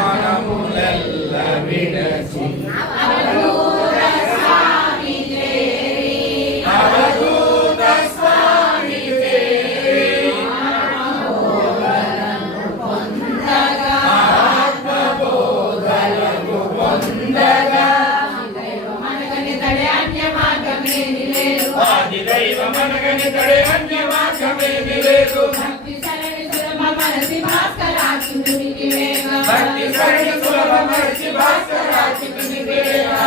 అభిమానములెల్ల విడచి అవధూత స్వామి చేరి ఆత్మబోధలను పొందగా ఆదిదైవ మనగని తడే అన్య మార్గమేమి లేదు భక్తి సరణి సులభ మనసి భాస్కరాచి తునివేగా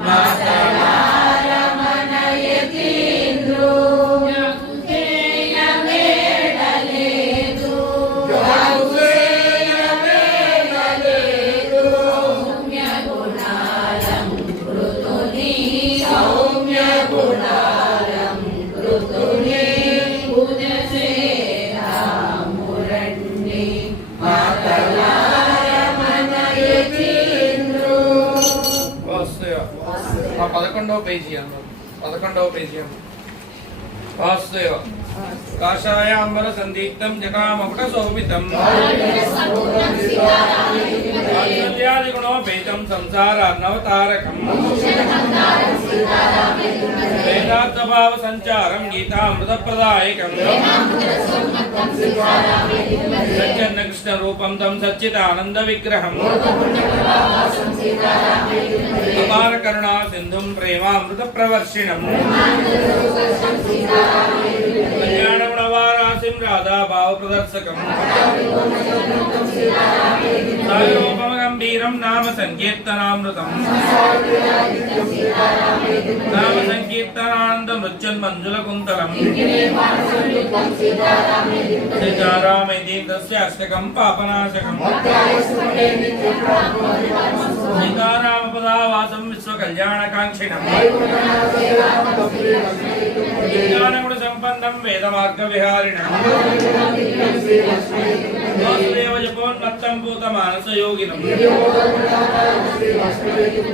మాతలార మనయతీంద్రు పదకొండవ పేజీ వాసుదేవ కాషాయాంబర సందీప్తం జటామకుట శోభితం వాత్సల్యాది గుణోపేతం సంసారార్ణవతారకం వేదార్థ భావ సంచారం గీతామృత ప్రదాయకం సత్యన్న కృష్ణ రూపం తం సచ్చిదానంద విగ్రహం అపార కరుణా సింధుం ప్రేమామృత ప్రవర్షిణం కళ్యాణగుణవారాసిం రాధా భావ ప్రదర్శకం సాగరోపమ గంభీరం నామ సంకీర్తనామృతం నామ సంకీర్తనానంద మృత్యున్మంజుల కుంతలం సీతారామేతీంద్రస్య అష్టకం పాపనాశకం సీతారామపదావాసం విశ్వకళ్యాణకాంక్షిణం విజ్ఞానగుణ సంపన్నం వేదమార్గ విహారిణం వాసుదేవ జపోన్మత్తం పూత మానస యోగినం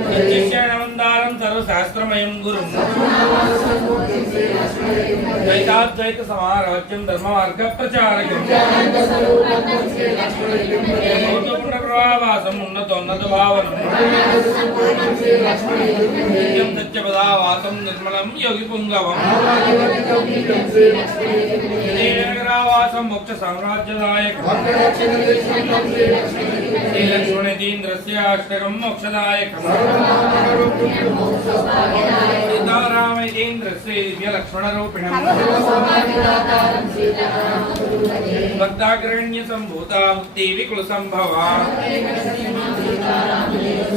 సత్యశరణమందారం సర్వశాస్త్రమయం గురుం ద్వైతాద్వైత సమారవత్యం ధర్మ మార్గ ప్రచారకం భౌతపుండ ప్రవాసం ఉన్నతోన్నత భావనం నిత్యం సత్యపదావాసం నిర్మలం యోగి పుంగవం శ్రీనగరావాసం మోక్ష సామ్రాజ్యదాయకం శ్రీలక్ష్మణీంద్రస్య అష్టకం మోక్షదాయకం సీతారామేంద్రస్య దివ్యలక్ష్మణ రూపిణం భక్తాగ్రణ్య సంభూత ముక్తి వికుల సంభవ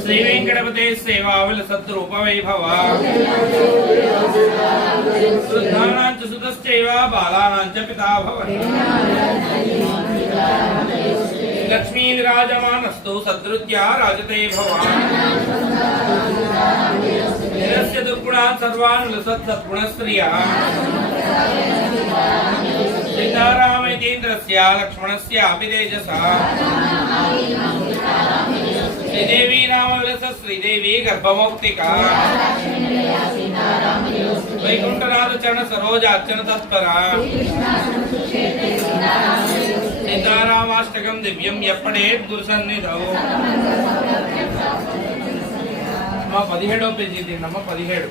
శ్రీ వెంకటపతే సేవా విలసద్రూప వైభవ వృద్ధానాం చ సుతశ్చైవ బాలానాం చ పితా భవతి లక్ష్మీ విరాజమానస్తు సదృత్యా రాజతే భవాన్ నిరస్య దుర్గుణాన్ సర్వాన్ విలసత్ సద్గుణస్త్రియా సీతారామేతీంద్రస్య లక్ష్మణస్యాపి తేజసా శ్రీదేవి నామ విలస శ్రీదేవి గర్భమౌక్తికా వైకుంఠనాథ చరణ సరోజార్చన తత్పర సీతారామాష్టకం దివ్యం ఎప్పడేత్ గురు సన్నిధౌ. మా 17వ పేజీ తిన్నమ్మ 17.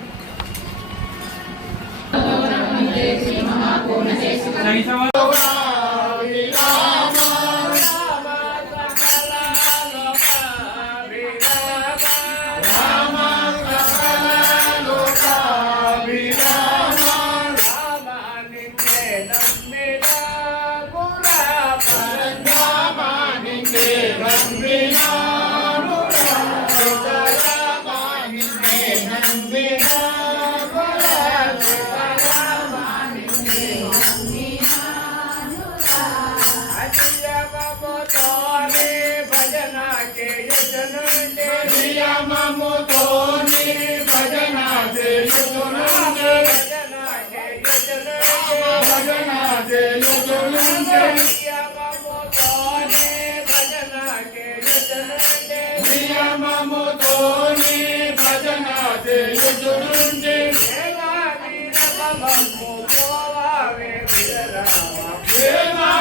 Deva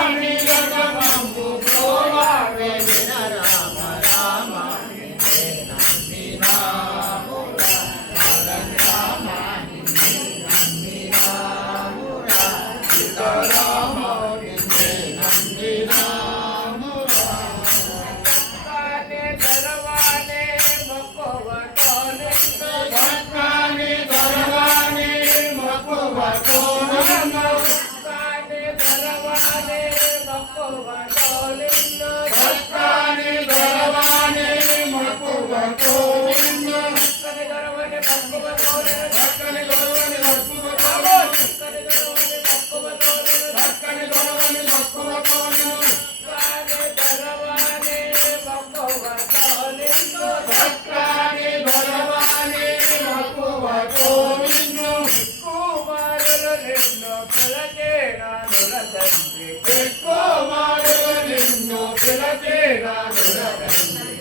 కోనను కాని బలవానే మక్కువతో నిన్ను చక్కని దొరవాణి మక్కువతో నిన్ను చక్కని దొరవని మక్కువతో నిన్ను చక్కని దొరవని మక్కువతో చక్కని దొరవని మక్కువతో నిన్ను చక్కని దొరవని మక్కువతో నిన్ను కాని బలవానే మక్కువతో నిన్ను చక్కని దొరవాణి మక్కువతో నిన్ను కుమారులు నిన్ను పిలచేనానుల తండ్రి ఎక్కువ మాడు నిన్ను పిలచేరాను తండ్రి